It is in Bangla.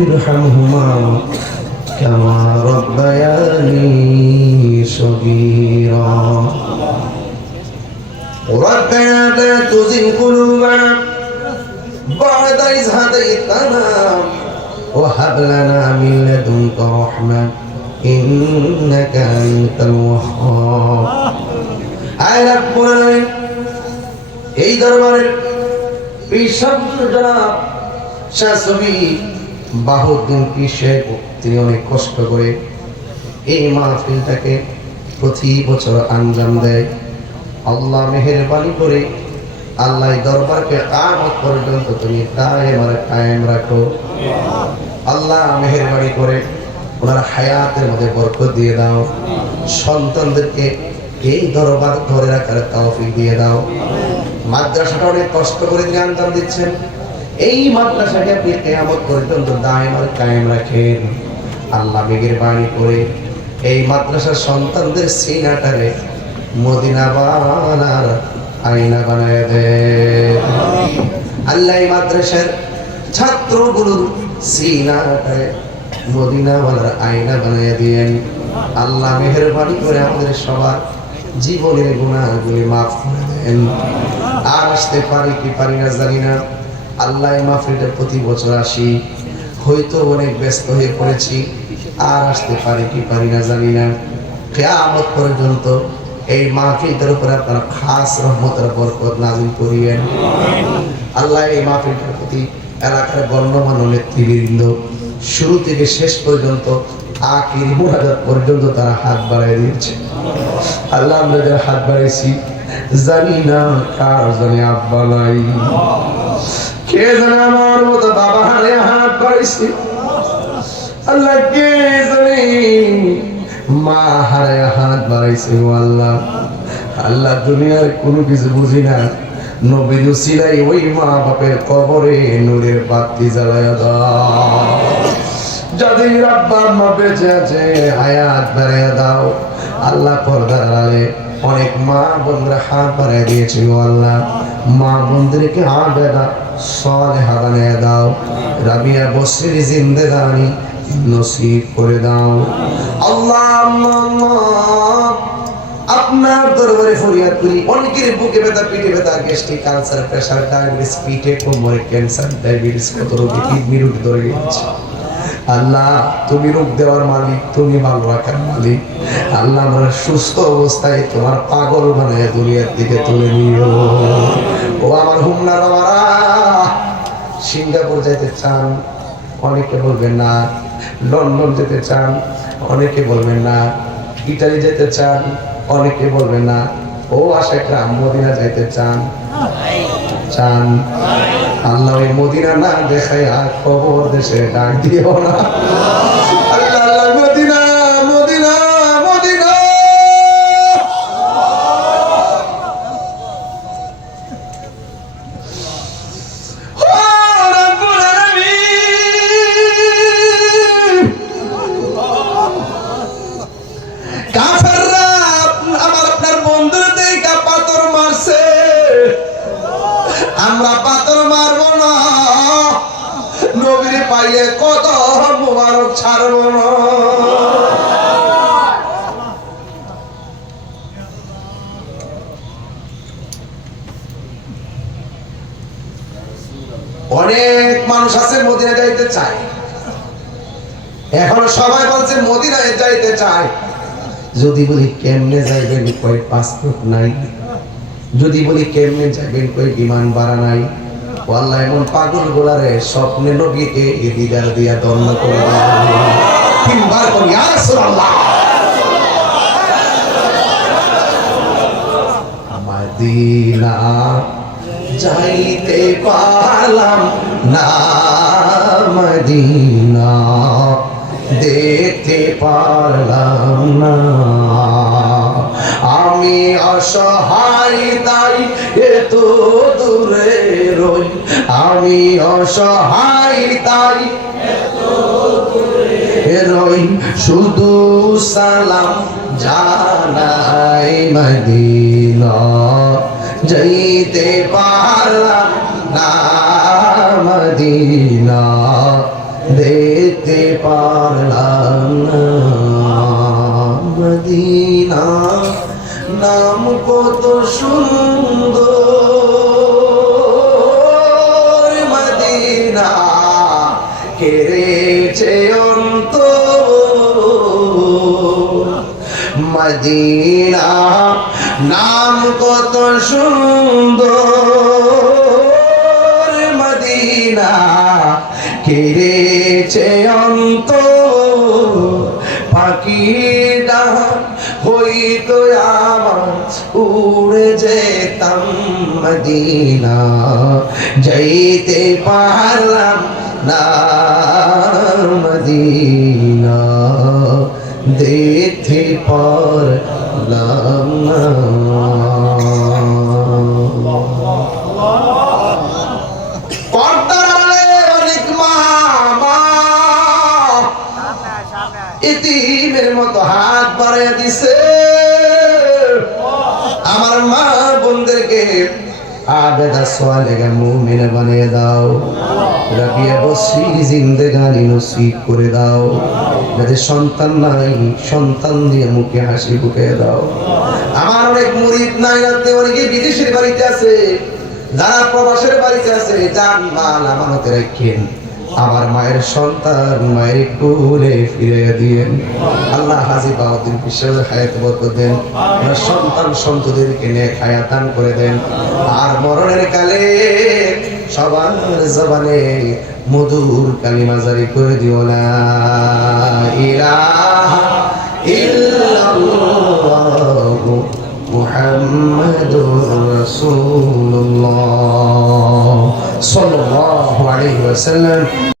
ارحمهما كما ربياني صغيرا ربنا لا تزغ قلوبنا بعد إذ هديتنا وهب لنا من لدنك رحمة إنك أنت الوهاب আয় রাব্বুল আলামিন এই দরবারের পিসাবরা শাসবি বাহুদ্দিন পিসে তিনি অনেক কষ্ট করে এই মাহফিলটাকে প্রতি বছর আঞ্জাম দেয়। আল্লাহ মেহেরবানি করে আল্লাহ দরবারকে কামত পর্যন্ত তুমি কায়েম আর কায়েম রাখো। আল্লাহ মেহেরবানি করে ওনার হায়াতের মধ্যে বরকত দিয়ে দাও। সন্তানদেরকে এই দরবার ধরে রাখার তৌফিক দিয়ে দাও। মাদ্রাসাটা অনেক কষ্ট করে তিনি আঞ্জাম দিচ্ছেন। এই মাদ্রাসাকে আপনি কেয়ামত পর্যন্ত দায়েম আর কায়েম রাখেন। আল্লাহ মেঘের বাণী করে এই মাদ্রাসার সন্তানদের সিনাটারে মদিনা বানার আইনা বানায় দেয় আল্লাহ এই মাদ্রাসার ছাত্রগুলোর সিনাটারে মদিনা বানার আয়না বানায় দিয়েন আল্লাহ মেহেরবানি করে আমাদের সবার জীবনের গুণাগুলি মাফ করে দেন। আর আসতে পারি কি পারি না জানি না। আল্লাহ এই মাহফিলটা প্রতি বছর আসি। হয়তো অনেক ব্যস্ত হয়ে পড়েছি, আর আসতে পারি কি পারি না জানি না। কেয়ামত পর্যন্ত এই মাহফিলটার উপরে আপনারা খাস রহমতের বরকত নাজিল করিয়েন আল্লাহ এই মাহফিলটার প্রতি এলাকার গণ্যমান্য নেতৃবৃন্দ, শুরু থেকে শেষ পর্যন্ত আকির মুরাদাত পর্যন্ত তারা হাত বাড়াই দিয়েছে। আল্লাহ আমরা যারা হাত বাড়াইছি, জানি না কার জানি আব্বা নাই। কে জানে আমার মতো বাবা হারে হাত বাড়াইছি? আল্লাহ কে জানে? মা হারে হাত বাড়াইছে আল্লাহ। আল্লাহ দুনিয়ার কোনো কিছু বুঝি না। নবীর সিলাই ওই মা বাপের কবরে নূরের বাতি জ্বালায়া দাও। যাদের আব্বা মা বেঁচে আছে, হায়াত বাড়াইয়া দাও। আল্লাহ পর্দার আড়ালে অনেক মা বোনরা হাত বাড়াই দিয়েছিল আল্লাহ। মা বোনদেরকে আবেদা সলে হারানিয়া দাও। রাবিয়া বসির জিন্দেদানি নসিব করে দাও। আল্লাহ আপনার দরবারে ফরিয়াদ করি। অনেকের বুকে ব্যথা পিঠে ব্যথা, গ্যাস্ট্রিক ক্যান্সার প্রেসার ডায়াবেটিস পিঠে কোমরে ক্যান্সার, ডায়াবেটিস, কত রোগী কিডনি রোগ ধরে গেছে আল্লাহ, তুমি রূপ দেওয়ার মালিক, তুমি ভালো রাখার মালিক। আল্লাহ আমরা সুস্থ অবস্থায় তোমার পাগল বানায় দুনিয়ার দিকে তুলে নিও। ও আমার হুমনা বাবারা, সিঙ্গাপুর যেতে চান, অনেকে বলবেন না। লন্ডন যেতে চান, অনেকে বলবেন না। ইটালি যেতে চান, অনেকে বলবেন না। ও আশেকরা মদিনা যাইতে চান চান। আল্লাহ মদিনা না দেখায় আর কবর দেশে ডাক দিও না। পাইলে কত মুবারক ছাড়বো অনেক মানুষ আছে মদিনা যাইতে চায়। এখন সবাই বলছে মদিনায় যাইতে চায়। যদি বলি, কেমনে যাইবেন? কই পাসপোর্ট নাই। যদি বলি, কেমনে যাইবেন? কই বিমান ভাড়া নাই। আল্লাহ এমন পাগল গোলারে স্বপ্নে নবীকে এ দিদার দিয়া দণ্ড করে তিনবার করি ইয়া রাসূলুল্লাহ। মদিনা যাইতে পারলাম না, মদিনা দেখতে পারলাম না। আমি অসহায়, তাই দূরে রই। আমি অসহায়, তাই রই। শুধু সালাম জানাই মদিনা। যাইতে পারলাম না মদিনা। দেখতে পারলাম মদিনা। নাম কত সুন্দর। কেড়েছে অন্ত মদিনা নাম কত সুন্দর। মদিনা কেড়েছে অন্ত পাখিটা হইতো আমার, উড়ে যেতাম মদিনা। যাইতে পারলাম না মদিনা দেখতে মামা ইতিমের মতো হাত বাড়াইয়া দিছে। আমার মা বোনদেরকে আবেদা সোয়ালেগা মুমিনে বানিয়ে দাও। রাবিয়া বসি জিন্দেগানি নসিব করে দাও। যাদের সন্তান নাই, সন্তান দিয়ে মুখে হাসি ফুটে দাও। আমার অনেক মুরিদ নাই রাতে অনেকে বিদেশের বাড়িতে আছে, যারা প্রবাসের বাড়িতে আছে যান মাল আমানতে রাখেন। আমার মায়ের সন্তান মায়ের কুলে ফিরে দিয়েন। আল্লাহ হাজি বাউদ্দিন বিশ্বের হায়াত বরকত দেন। আমার সন্তান সন্ততিদেরকে নিয়ে খায়া দান করে দেন। আর মরণের কালে সবার জবানে মধুর কালিমা জারি করে দিও না। ইলাহা ইল্লাল্লাহু মুহাম্মাদুর রাসূলুল্লাহ عليه وسلم.